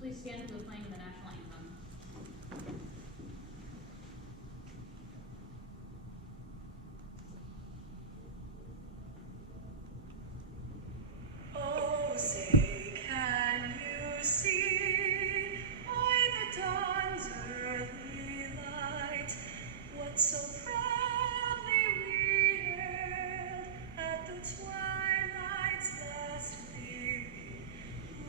Please stand for the playing of the national anthem. Oh, say, can you see by the dawn's early light what so proudly we hailed at the twilight's last gleaming,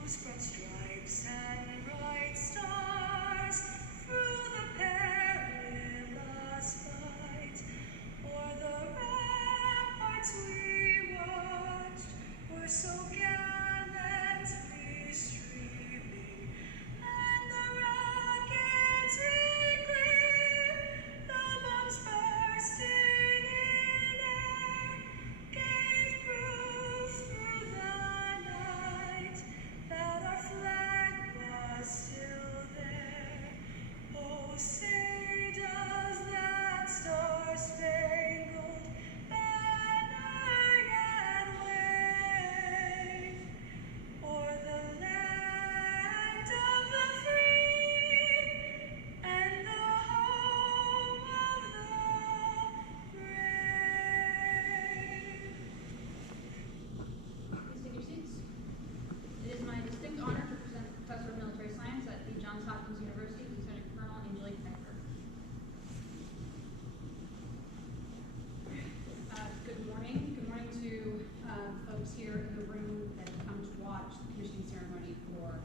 whose broad stripes and bright stars through the perilous fight o'er the ramparts we watched were so gallantly streaming, and the rockets in gleam, the bombs bursting in air, gave proof through the night that our flag was still there. Oh, say does that star-spangled banner yet wave o'er the land of the free and the home of the brave? Please take your seats. It is my distinct honor to present Professor of Military Science at the Johns Hopkins University, Lieutenant Colonel Angelique Piper. Good morning. Good morning to folks here in the room that have come to watch the commissioning ceremony for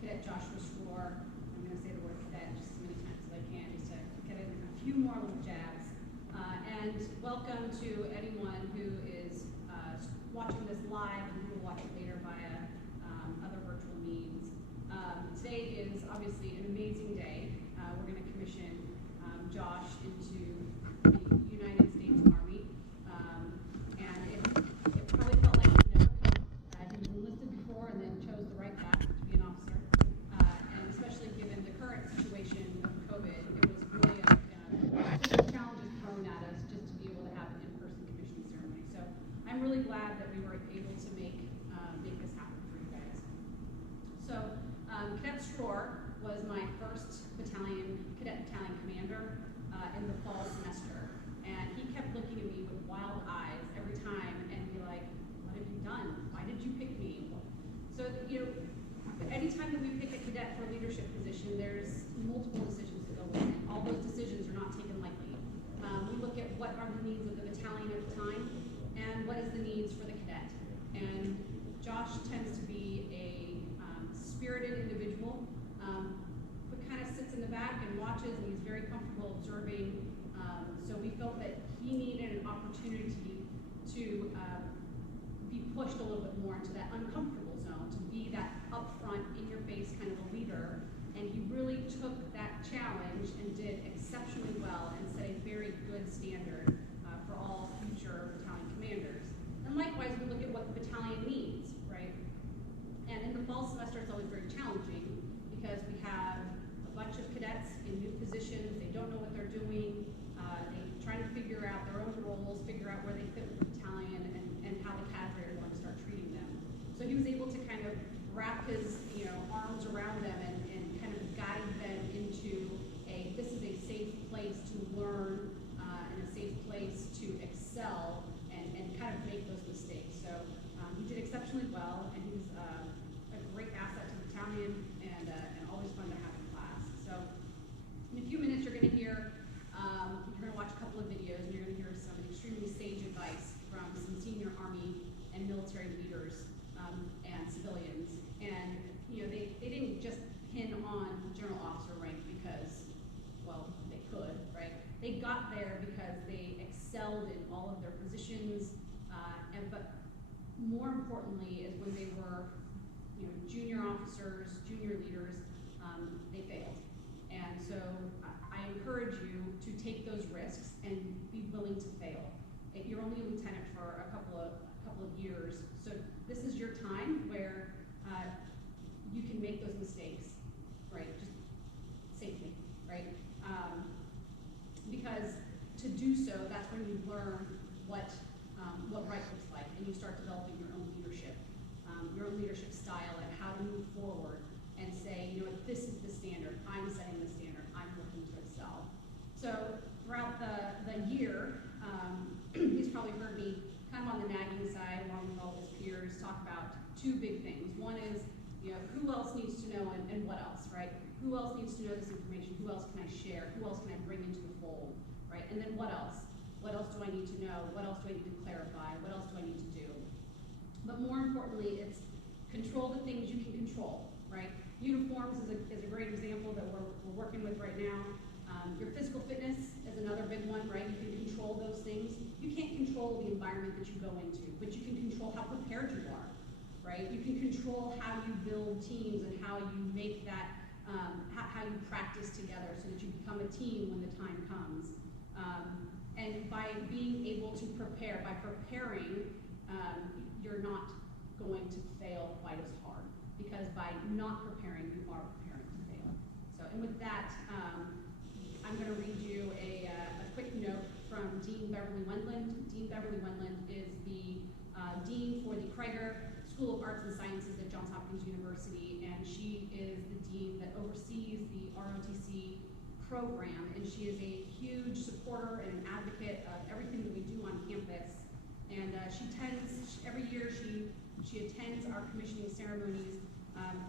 Cadet Joshua Srour. I'm going to say the word cadet just as many times as I can, just to get in a few more little jabs. And welcome to anyone who is watching this live and who will watch it later via other virtual means. Today is obviously an amazing day. We're going to commission Josh into the United States Army. And it probably felt like he never could. He was enlisted before and then chose the right path to be an officer. And especially given the current situation of COVID, it was really challenges thrown at us just to be able to have an in-person commissioning ceremony. So I'm really glad that we were able to make this happen for you guys. So Cadet Srour was my first cadet battalion commander in the fall semester. And he kept looking at me with wild eyes every time and be like, what have you done? Why did you pick me? So, anytime that we pick a cadet for a leadership position, there's multiple decisions that go with it. All those decisions are not taken lightly. We look at what are the needs of the battalion at the time and what is the needs for the cadet. And Josh tends to be a spirited individual, but kind of sits in the back and watches, and he's very comfortable observing. So we felt that he needed an opportunity to be pushed a little bit more into that uncomfortable zone, to be that upfront, in-your-face kind of a leader. And he really took that challenge and did exceptionally well and set a very good standard for all future battalion commanders. And likewise, we look at what the battalion needs, right? And in the fall semester, it's always very challenging because we have a bunch of cadets in new positions. They don't know what they're doing. They try to figure out their own roles, figure out where they fit with the battalion, and how the cadre are going to start treating them. So he was able to kind of wrap his arms around them and kind of guide them into this is a safe place to learn and a safe place to excel and kind of make those mistakes. So he did exceptionally well, and he was a great asset to the battalion and always fun to have in class. So in a few minutes, you're going to hear, you're going to watch a couple of videos, and you're going to hear some extremely sage advice from some senior Army and military leaders and civilians. And they didn't just pin on general officer rank because, well, they could, right? They got there because they excelled in all of their positions, but more importantly is when they were junior officers, junior leaders, they failed. And so I encourage you to take those risks and be willing to fail. You're only a lieutenant for a couple of years, so this is your time where you can make those mistakes, right? Just safely, right? Because to do so, that's when you learn what right looks like, and you start developing your own leadership style, and how to move forward and say, the nagging side, along with all his peers, talk about two big things. One is, who else needs to know and what else, right? Who else needs to know this information? Who else can I share? Who else can I bring into the fold, right? And then what else? What else do I need to know? What else do I need to clarify? What else do I need to do? But more importantly, it's control the things you can control, right? Uniforms is a great example that we're working with right now. Your physical fitness is another big one, right? You can control those things. You can't control the environment that you go into, but you can control how prepared you are, right? You can control how you build teams and how you make that, how you practice together so that you become a team when the time comes. And by being able to prepare, by preparing, you're not going to fail quite as hard, because by not preparing, you are preparing to fail. So, and with that, I'm going to read you a quick note from Dean Beverly Wendland. Dean Beverly Wendland is the Dean for the Krieger School of Arts and Sciences at Johns Hopkins University, and she is the Dean that oversees the ROTC program, and she is a huge supporter and an advocate of everything that we do on campus. And every year she attends our commissioning ceremonies,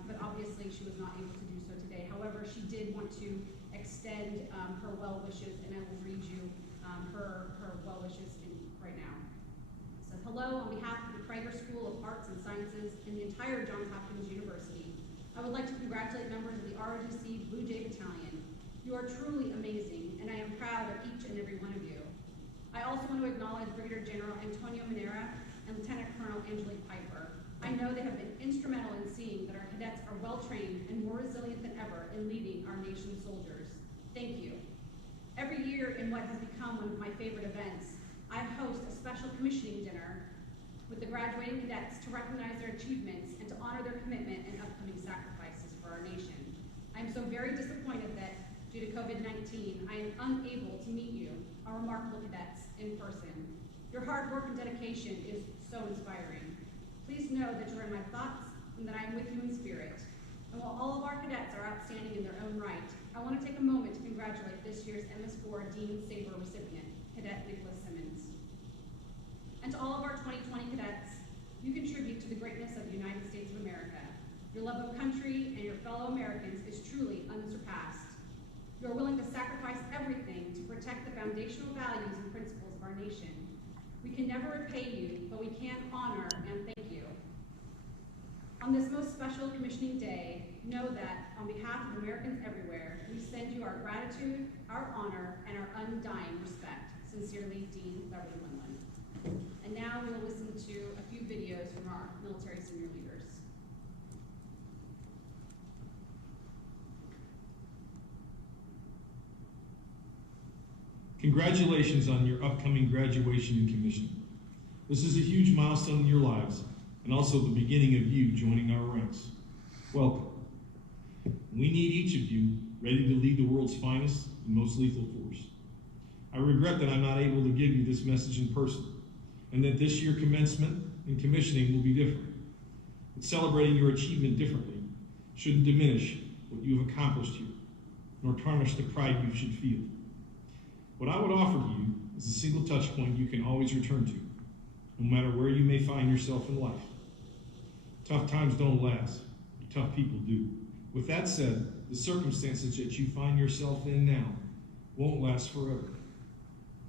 but obviously she was not able to do so today. However, she did want to extend her well wishes, and I will read you her well wishes right now. It says, hello, on behalf of the Krieger School of Arts and Sciences and the entire Johns Hopkins University, I would like to congratulate members of the ROTC Blue Jay Battalion. You are truly amazing, and I am proud of each and every one of you. I also want to acknowledge Brigadier General Antonio Manera and Lieutenant Colonel Angelique Piper. I know they have been instrumental in seeing that our cadets are well-trained and more resilient than ever in leading our nation's soldiers. Thank you. Every year, in what has become one of my favorite events, I host a special commissioning dinner with the graduating cadets to recognize their achievements and to honor their commitment and upcoming sacrifices for our nation. I am so very disappointed that, due to COVID-19, I am unable to meet you, our remarkable cadets, in person. Your hard work and dedication is so inspiring. Please know that you are in my thoughts and that I am with you in spirit. And while all of our cadets are outstanding in their own right, I want to take a moment to congratulate this year's MS4 Dean Sabre recipient, Cadet Nicholas Simmons. And to all of our 2020 cadets, you contribute to the greatness of the United States of America. Your love of country and your fellow Americans is truly unsurpassed. You are willing to sacrifice everything to protect the foundational values and principles of our nation. We can never repay you, but we can honor and thank you. On this most special commissioning day, know that on behalf of Americans everywhere, we send you our gratitude, our honor, and our undying respect. Sincerely, Dean Beverly Wendland. And now we will listen to a few videos from our military senior leaders. Congratulations on your upcoming graduation and commissioning. This is a huge milestone in your lives, and also the beginning of you joining our ranks. Welcome. We need each of you ready to lead the world's finest and most lethal force. I regret that I'm not able to give you this message in person, and that this year commencement and commissioning will be different. But celebrating your achievement differently shouldn't diminish what you have accomplished here, nor tarnish the pride you should feel. What I would offer you is a single touch point you can always return to, no matter where you may find yourself in life. Tough times don't last, but tough people do. With that said, the circumstances that you find yourself in now won't last forever.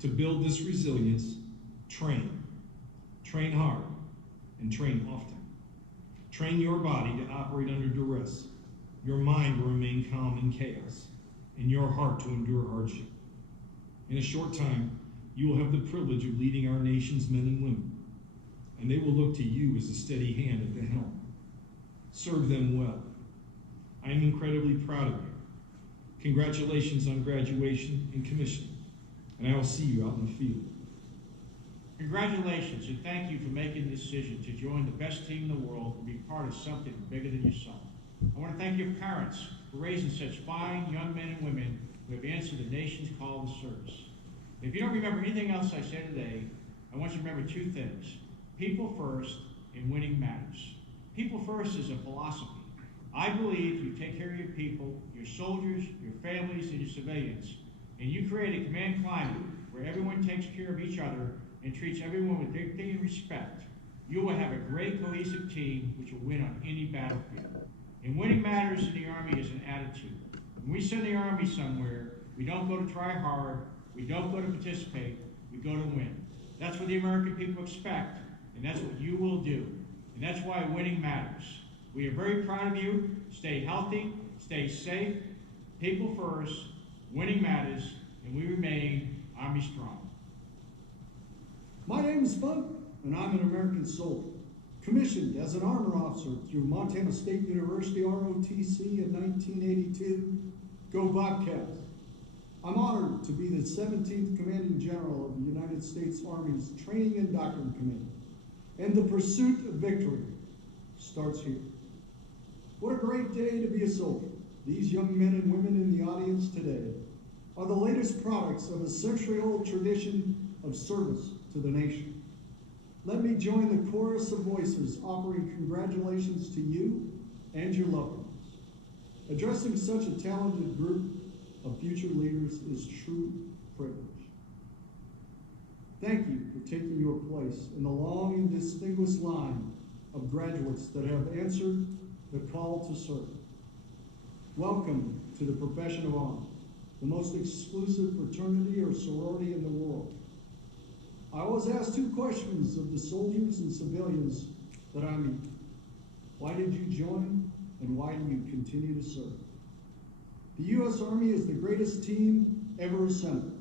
To build this resilience, train. Train hard, and train often. Train your body to operate under duress, your mind to remain calm in chaos, and your heart to endure hardship. In a short time, you will have the privilege of leading our nation's men and women, and they will look to you as a steady hand at the helm. Serve them well. I am incredibly proud of you. Congratulations on graduation and commissioning, and I will see you out in the field. Congratulations, and thank you for making the decision to join the best team in the world and be part of something bigger than yourself. I want to thank your parents for raising such fine young men and women who have answered the nation's call to service. If you don't remember anything else I said today, I want you to remember two things. People first and winning matters. People first is a philosophy. I believe you take care of your people, your soldiers, your families, and your civilians, and you create a command climate where everyone takes care of each other and treats everyone with dignity and respect, you will have a great cohesive team which will win on any battlefield. And winning matters in the Army is an attitude. When we send the Army somewhere, we don't go to try hard, we don't go to participate, we go to win. That's what the American people expect, and that's what you will do. And that's why winning matters. We are very proud of you. Stay healthy, stay safe, people first, winning matters, and we remain Army strong. My name is Funk, and I'm an American soldier, commissioned as an armor officer through Montana State University ROTC in 1982. Go Bobcats! I'm honored to be the 17th Commanding General of the United States Army's Training and Doctrine Command, and the pursuit of victory starts here. What a great day to be a soldier. These young men and women in the audience today are the latest products of a century-old tradition of service to the nation. Let me join the chorus of voices offering congratulations to you and your loved ones. Addressing such a talented group of future leaders is true privilege. Thank you for taking your place in the long and distinguished line of graduates that have answered the call to serve. Welcome to the profession of arms, the most exclusive fraternity or sorority in the world. I always ask two questions of the soldiers and civilians that I meet. Why did you join, and why do you continue to serve? The U.S. Army is the greatest team ever assembled.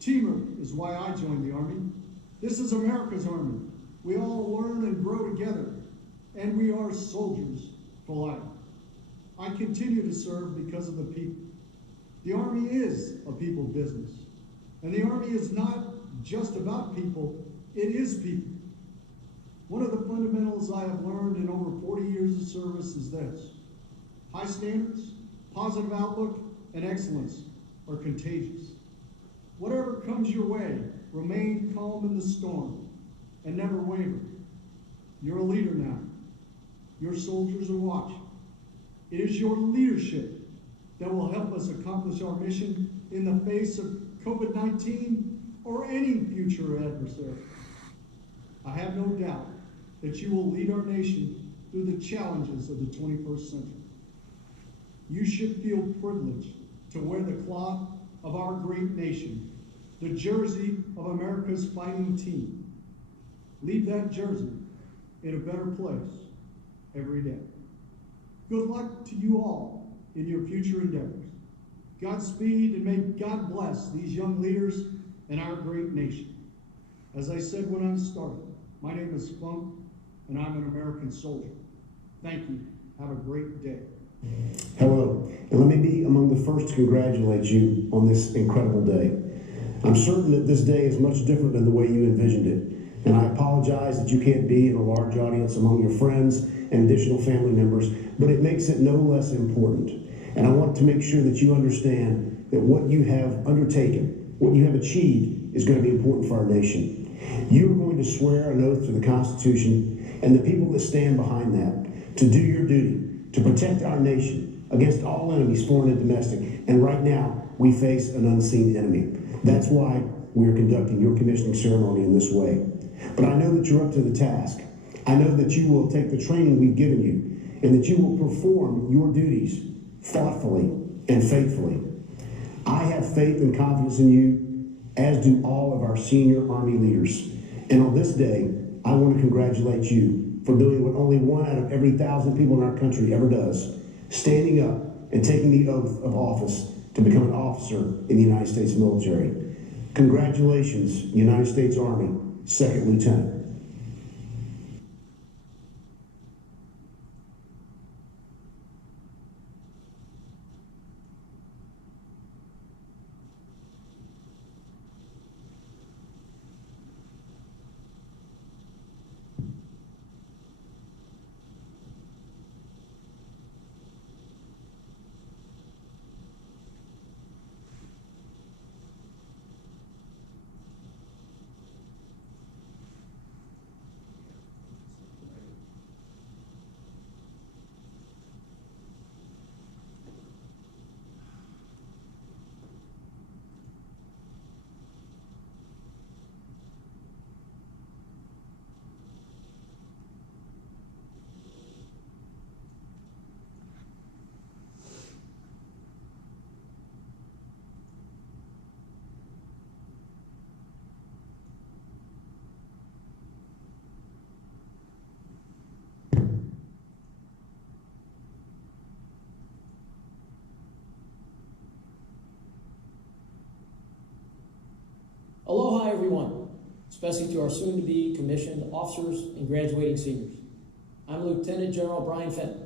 Teamwork is why I joined the Army. This is America's Army. We all learn and grow together, and we are soldiers for life. I continue to serve because of the people. The Army is a people business, and the Army is not just about people, it is people. One of the fundamentals I have learned in over 40 years of service is this: high standards, positive outlook, and excellence are contagious. Whatever comes your way, remain calm in the storm and never waver. You're a leader now. Your soldiers are watching. It is your leadership that will help us accomplish our mission in the face of COVID-19 or any future adversary. I have no doubt that you will lead our nation through the challenges of the 21st century. You should feel privileged to wear the cloth of our great nation, the jersey of America's fighting team. Leave that jersey in a better place every day. Good luck to you all in your future endeavors. Godspeed, and may God bless these young leaders and our great nation. As I said when I started, my name is Funk, and I'm an American soldier. Thank you. Have a great day. Hello, and let me be among the first to congratulate you on this incredible day. I'm certain that this day is much different than the way you envisioned it, and I apologize that you can't be in a large audience among your friends and additional family members, but it makes it no less important. And I want to make sure that you understand that what you have undertaken, what you have achieved, is going to be important for our nation. You are going to swear an oath to the Constitution and the people that stand behind that to do your duty, to protect our nation against all enemies, foreign and domestic. And right now, we face an unseen enemy. That's why we are conducting your commissioning ceremony in this way. But I know that you're up to the task. I know that you will take the training we've given you and that you will perform your duties thoughtfully and faithfully. I have faith and confidence in you, as do all of our senior Army leaders. And on this day, I want to congratulate you for doing what only 1 out of every 1,000 people in our country ever does: standing up and taking the oath of office to become an officer in the United States military. Congratulations, United States Army, Second Lieutenant. everyone, especially to our soon-to-be commissioned officers and graduating seniors. I'm Lieutenant General Brian Fenton,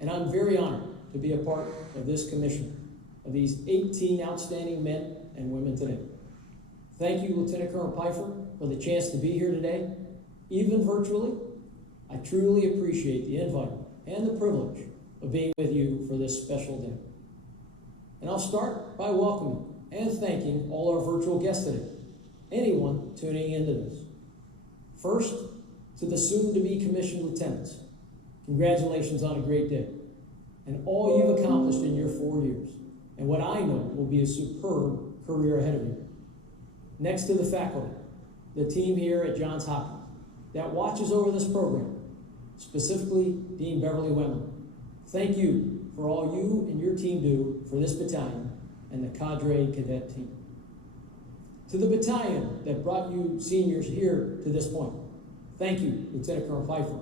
and I'm very honored to be a part of this commission of these 18 outstanding men and women today. Thank you, Lieutenant Colonel Pfeiffer, for the chance to be here today, even virtually. I truly appreciate the invite and the privilege of being with you for this special day. And I'll start by welcoming and thanking all our virtual guests today, anyone tuning into this. First, to the soon-to-be commissioned lieutenants, congratulations on a great day and all you've accomplished in your 4 years, and what I know will be a superb career ahead of you. Next to the faculty, the team here at Johns Hopkins that watches over this program, specifically Dean Beverly Wemmer. Thank you for all you and your team do for this battalion and the cadre cadet team. To the battalion that brought you seniors here to this point, thank you, Lieutenant Colonel Pfeiffer,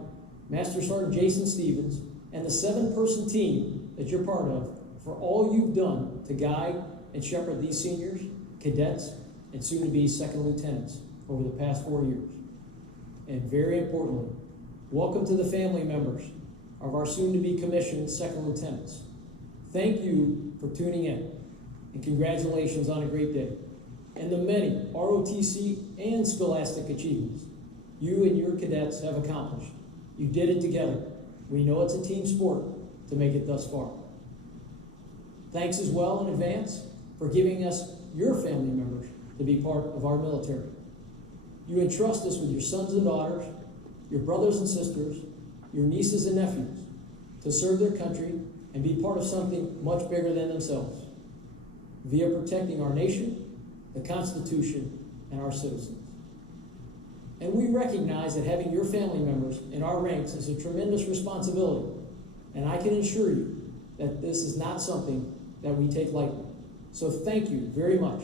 Master Sergeant Jason Stevens, and the 7-person team that you're part of for all you've done to guide and shepherd these seniors, cadets, and soon-to-be second lieutenants over the past 4 years. And very importantly, welcome to the family members of our soon-to-be commissioned second lieutenants. Thank you for tuning in, and congratulations on a great day, and the many ROTC and scholastic achievements you and your cadets have accomplished. You did it together. We know it's a team sport to make it thus far. Thanks as well in advance for giving us your family members to be part of our military. You entrust us with your sons and daughters, your brothers and sisters, your nieces and nephews to serve their country and be part of something much bigger than themselves via protecting our nation, the Constitution, and our citizens. And we recognize that having your family members in our ranks is a tremendous responsibility, and I can assure you that this is not something that we take lightly. So thank you very much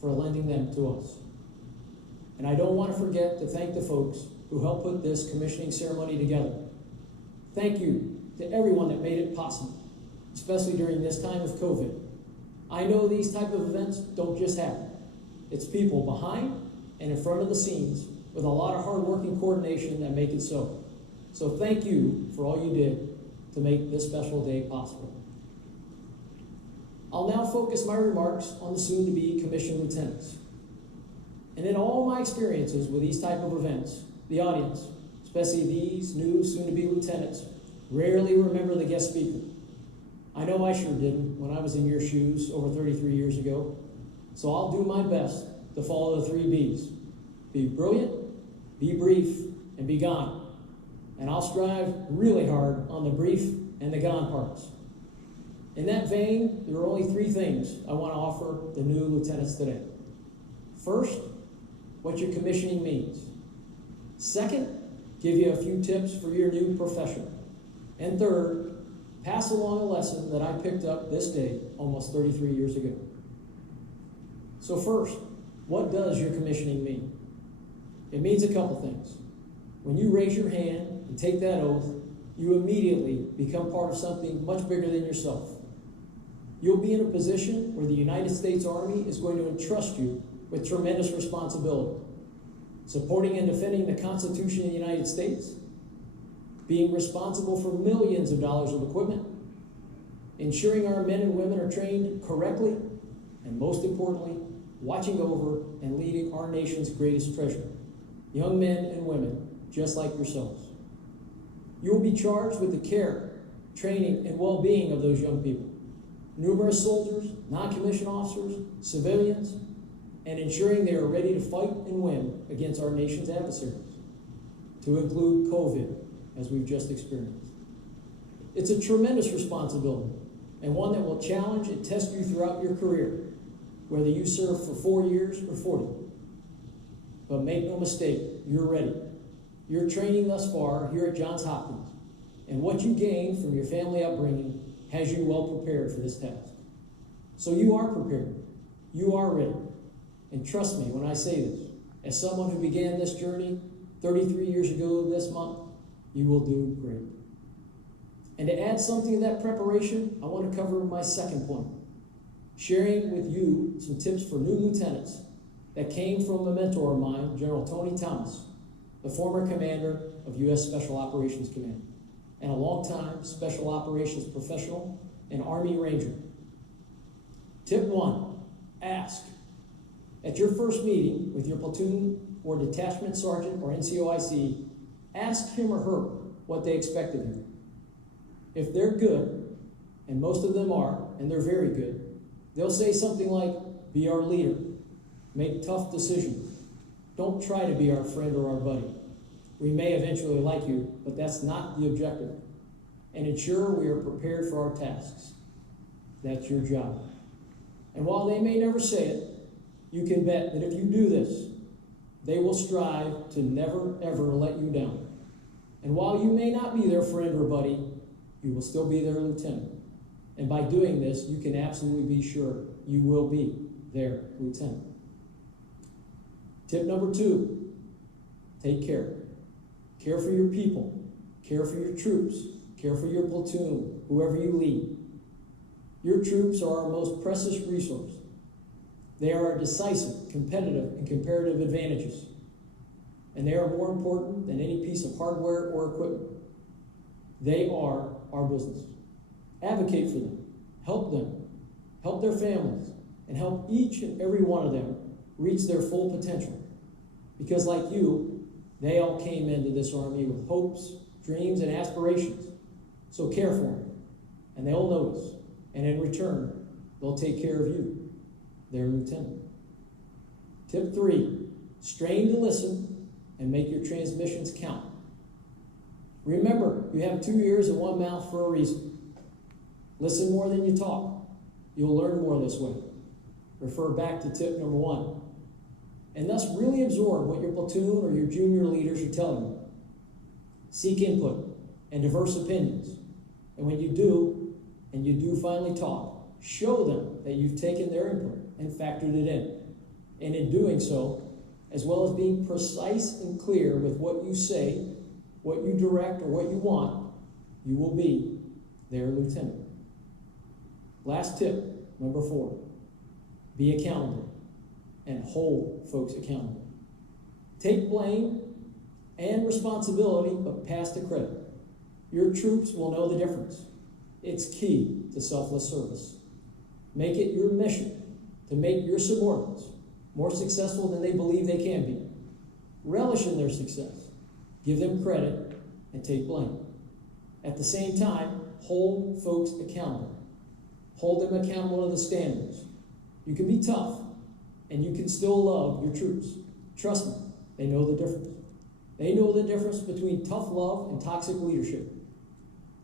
for lending them to us. And I don't want to forget to thank the folks who helped put this commissioning ceremony together. Thank you to everyone that made it possible, especially during this time of COVID. I know these type of events don't just happen. It's people behind and in front of the scenes with a lot of hard-working coordination that make it so. So thank you for all you did to make this special day possible. I'll now focus my remarks on the soon-to-be commissioned lieutenants. And in all my experiences with these type of events, the audience, especially these new soon-to-be lieutenants, rarely remember the guest speaker. I know I sure didn't when I was in your shoes over 33 years ago. So I'll do my best to follow the 3 B's. Be brilliant, be brief, and be gone. And I'll strive really hard on the brief and the gone parts. In that vein, there are only 3 things I want to offer the new lieutenants today. First, what your commissioning means. Second, give you a few tips for your new profession. And third, pass along a lesson that I picked up this day almost 33 years ago. So first, what does your commissioning mean? It means a couple things. When you raise your hand and take that oath, you immediately become part of something much bigger than yourself. You'll be in a position where the United States Army is going to entrust you with tremendous responsibility. Supporting and defending the Constitution of the United States, being responsible for millions of dollars of equipment, ensuring our men and women are trained correctly, and most importantly, watching over and leading our nation's greatest treasure, young men and women just like yourselves. You will be charged with the care, training, and well-being of those young people, numerous soldiers, non-commissioned officers, civilians, and ensuring they are ready to fight and win against our nation's adversaries, to include COVID, as we've just experienced. It's a tremendous responsibility, and one that will challenge and test you throughout your career, whether you serve for 4 years or 40. But make no mistake, you're ready. Your training thus far here at Johns Hopkins and what you gained from your family upbringing has you well prepared for this task. So you are prepared. You are ready. And trust me when I say this, as someone who began this journey 33 years ago this month, you will do great. And to add something to that preparation, I want to cover my second point, sharing with you some tips for new lieutenants that came from a mentor of mine, General Tony Thomas, the former commander of U.S. Special Operations Command, and a longtime Special Operations professional and Army Ranger. Tip 1, ask. At your first meeting with your platoon or detachment sergeant or NCOIC, ask him or her what they expect of you. If they're good, and most of them are, and they're very good, they'll say something like, be our leader, make tough decisions. Don't try to be our friend or our buddy. We may eventually like you, but that's not the objective. And ensure we are prepared for our tasks. That's your job. And while they may never say it, you can bet that if you do this, they will strive to never, ever let you down. And while you may not be their friend or buddy, you will still be their lieutenant. And by doing this, you can absolutely be sure you will be their lieutenant. Tip number 2, take care. Care for your people. Care for your troops. Care for your platoon, whoever you lead. Your troops are our most precious resource. They are our decisive, competitive, and comparative advantages. And they are more important than any piece of hardware or equipment. They are our business. Advocate for them, help their families, and help each and every one of them reach their full potential. Because like you, they all came into this Army with hopes, dreams, and aspirations. So care for them, and they'll notice, and in return, they'll take care of you, their lieutenant. Tip 3, strain to listen and make your transmissions count. Remember, you have 2 ears and 1 mouth for a reason. Listen more than you talk. You'll learn more this way. Refer back to tip number 1. And thus really absorb what your platoon or your junior leaders are telling you. Seek input and diverse opinions. And when you do finally talk, show them that you've taken their input and factored it in. And in doing so, as well as being precise and clear with what you say, what you direct, or what you want, you will be their lieutenant. Last tip, number 4, be accountable and hold folks accountable. Take blame and responsibility, but pass the credit. Your troops will know the difference. It's key to selfless service. Make it your mission to make your subordinates more successful than they believe they can be. Relish in their success. Give them credit and take blame. At the same time, hold folks accountable. Hold them accountable to the standards. You can be tough, and you can still love your troops. Trust me, they know the difference. They know the difference between tough love and toxic leadership.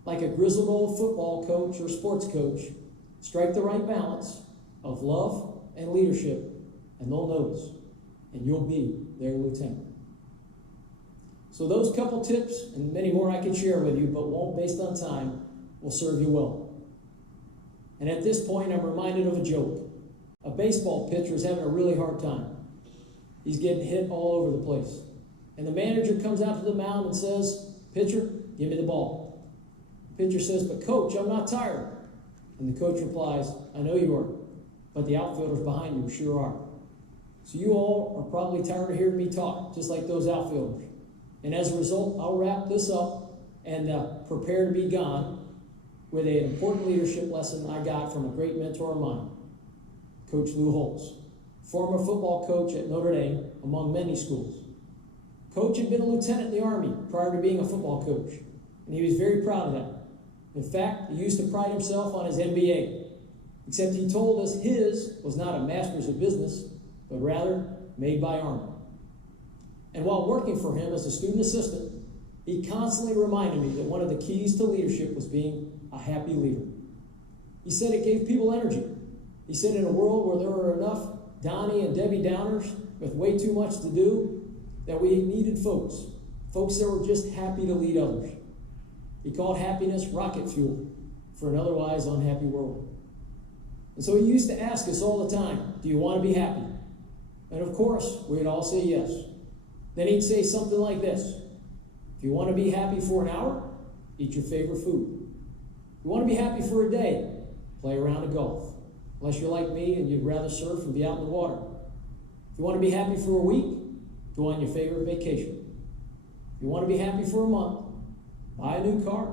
Like a grizzled old football coach or sports coach, strike the right balance of love and leadership, and they'll notice, and you'll be their lieutenant. So those couple tips, and many more I can share with you, but won't based on time, will serve you well. And at this point, I'm reminded of a joke. A baseball pitcher is having a really hard time. He's getting hit all over the place. And the manager comes out to the mound and says, "Pitcher, give me the ball." The pitcher says, "But coach, I'm not tired." And the coach replies, "I know you are, but the outfielders behind you sure are. So you all are probably tired of hearing me talk, just like those outfielders. And as a result, I'll wrap this up and prepare to be gone with an important leadership lesson I got from a great mentor of mine, Coach Lou Holtz, former football coach at Notre Dame, among many schools. Coach had been a lieutenant in the Army prior to being a football coach, and he was very proud of that. In fact, he used to pride himself on his MBA, except he told us his was not a master's of business, but rather made by Army. And while working for him as a student assistant, he constantly reminded me that one of the keys to leadership was being a happy leader. He said it gave people energy. He said in a world where there were enough Donnie and Debbie Downers with way too much to do, that we needed folks that were just happy to lead others. He called happiness rocket fuel for an otherwise unhappy world. And so he used to ask us all the time, "Do you want to be happy?" And of course, we'd all say yes. Then he'd say something like this: "If you want to be happy for an hour, eat your favorite food. If you want to be happy for a day, play a round of golf. Unless you're like me and you'd rather surf and be out in the water. If you want to be happy for a week, go on your favorite vacation. If you want to be happy for a month, buy a new car.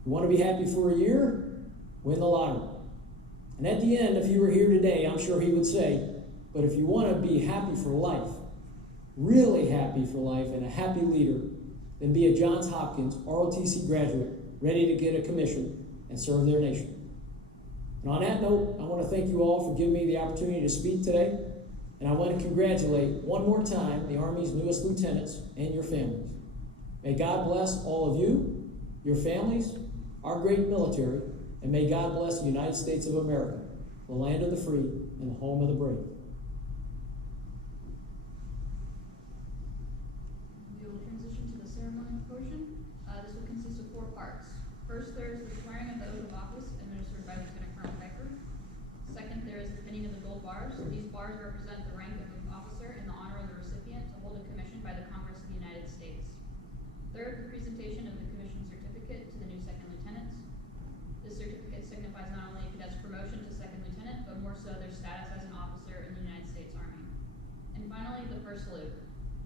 If you want to be happy for a year, win the lottery. And at the end, if you were here today, I'm sure he would say, but if you want to be happy for life, really happy for life, and a happy leader, then be a Johns Hopkins ROTC graduate ready to get a commission and serve their nation. And on that note, I want to thank you all for giving me the opportunity to speak today. And I want to congratulate one more time the Army's newest lieutenants and your families. May God bless all of you, your families, our great military, and may God bless the United States of America, the land of the free and the home of the brave. We will transition to the ceremonial portion. This will consist of 4 parts. First, there is the swearing of the oath of office administered by Lieutenant Colonel Piper. Second, there is the pinning of the gold bars. These bars represent the rank of an officer in the honor of the recipient to hold a commission by the Congress of the United States. Third, the presentation of the commission certificate to the new second lieutenants. This certificate signifies not only a cadet's promotion to second lieutenant, but more so their status as an officer in the United States Army. And finally, the first salute.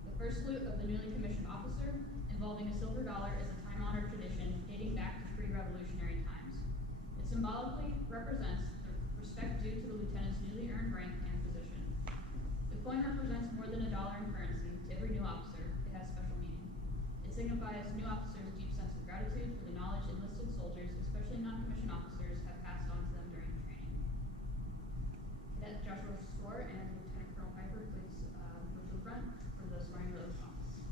The first salute of the newly commissioned officer, involving a silver dollar, is a time-honored tradition dating back to pre-revolutionary times. It symbolically represents the respect due to the lieutenant's newly earned rank and position. The coin represents more than $1 in currency to every new officer. It has special meaning. It signifies new officers' deep sense of gratitude for the knowledge enlisted soldiers, especially non-commissioned officers, have passed on to them during training. Cadet Joshua Srour and Lieutenant Colonel Piper, please go to the front for the swearing of the oath of office.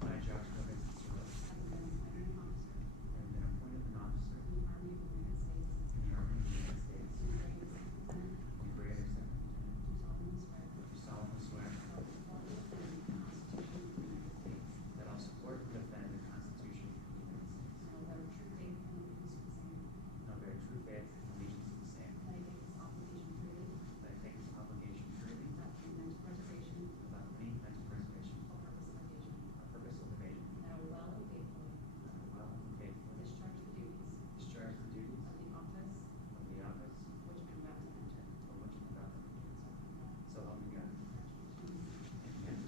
I, Joshua Srour, have been appointed an officer in the Army of the United States, in grade of second lieutenant, do solemnly swear that I'll support and defend the Constitution of the United States, and will bear true faith and allegiance to the same, that I take this obligation freely, without any mental reservation, for purpose of evasion, That I will well and faithfully discharge the duties of the office of the office which I'm about to enter. for which I'm about to enter. So help me God. Amen.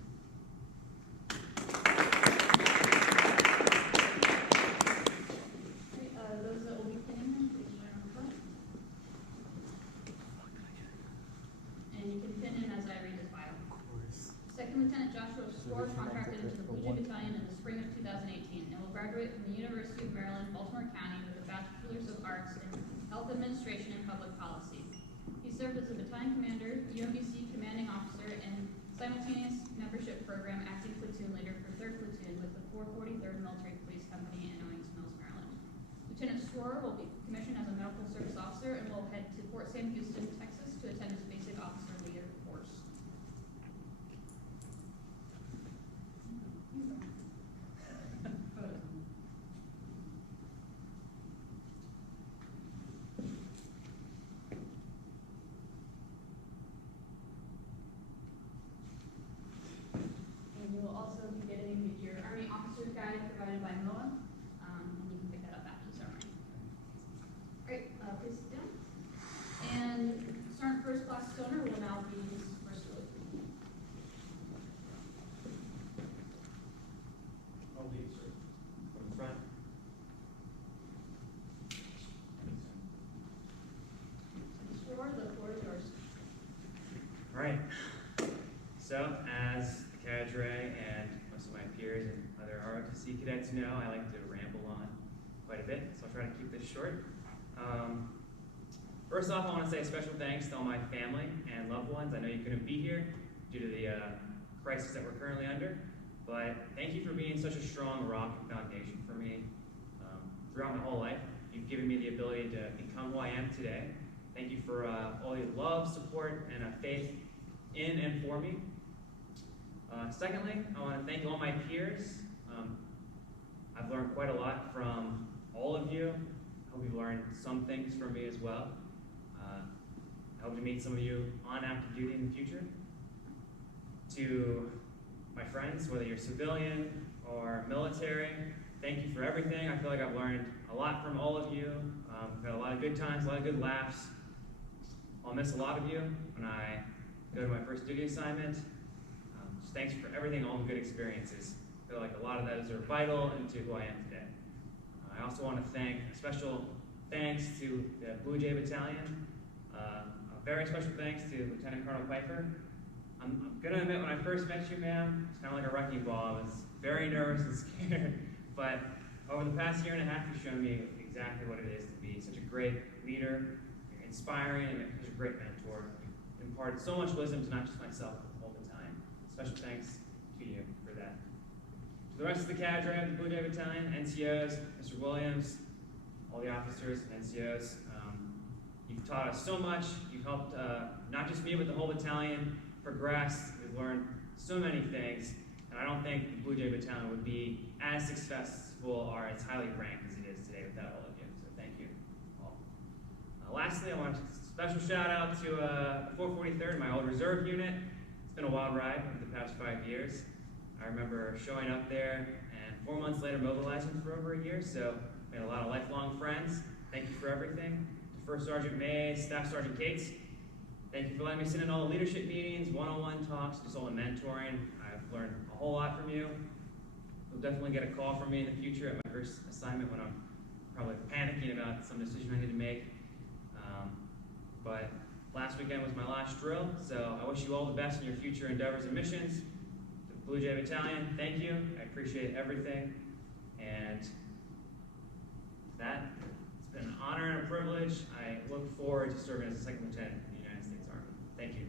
Okay, those that will be pinning them, please join on the front. And you can pin him as I read his bio. Second Lieutenant Joshua Srour contracted into the Blue Jay Battalion in the spring of 2018 and will graduate from the University of Maryland, Baltimore County with a Bachelor's of Arts in Health Administration and Public Policy. He served as a battalion commander, UMBC commanding officer, and simultaneous membership program acting platoon leader for 3rd Platoon with the 443rd Military Police Company in Owings Mills, Maryland. Lieutenant Srour will be commissioned as a medical service officer and will head to Fort Sam Houston, Texas to attend his basic officer leader course. And you will also be getting your Army Officer Guide provided by MOA, and you can pick that up after the ceremony. Great, please sit down. And Sergeant First Class Stoner will now be his first salute. I'll lead, sir. From the front. Srour, the floor is yours. All right. So, as the cadre and most of my peers and other ROTC cadets know, I like to ramble on quite a bit, so I'll try to keep this short. First off, I want to say a special thanks to all my family and loved ones. I know you couldn't be here due to the crisis that we're currently under, but thank you for being such a strong rock and foundation for me throughout my whole life. You've given me the ability to become who I am today. Thank you for all your love, support, and faith in and for me. Secondly, I want to thank all my peers. I've learned quite a lot from all of you. I hope you've learned some things from me as well. I hope to meet some of you on active duty in the future. To my friends, whether you're civilian, our military, thank you for everything. I feel like I've learned a lot from all of you. I've had a lot of good times, a lot of good laughs. I'll miss a lot of you when I go to my first duty assignment. Just thanks for everything, all the good experiences. I feel like a lot of those are vital into who I am today. I also want to thank a special thanks to the Blue Jay Battalion. A very special thanks to Lieutenant Colonel Piper. I'm going to admit, when I first met you, ma'am, it's kind of like a wrecking ball. I was very nervous and scared, but over the past year and a half, you've shown me exactly what it is to be such a great leader, inspiring, and such a great mentor. You've imparted so much wisdom to not just myself, but the whole battalion. Special thanks to you for that. To the rest of the cadre of the Blue Jay Battalion, NCOs, Mr. Williams, all the officers and NCOs, you've taught us so much. You've helped not just me, but the whole battalion progress. We've learned so many things, and I don't think the Blue Jay Battalion would be as successful or as highly ranked as it is today without all of you. So thank you all. Lastly, I want a special shout out to the 443rd, my old reserve unit. It's been a wild ride over the past 5 years. I remember showing up there and 4 months later mobilizing for over a year, so we had a lot of lifelong friends. Thank you for everything. To First Sergeant Mays, Staff Sergeant Cates, thank you for letting me sit in all the leadership meetings, one-on-one talks, just all the mentoring. I've learned a whole lot from you. You'll definitely get a call from me in the future at my first assignment when I'm probably panicking about some decision I need to make. But last weekend was my last drill, so I wish you all the best in your future endeavors and missions. To the Blue Jay Battalion, thank you. I appreciate everything. And that, it's been an honor and a privilege. I look forward to serving as a second lieutenant in the United States Army. Thank you.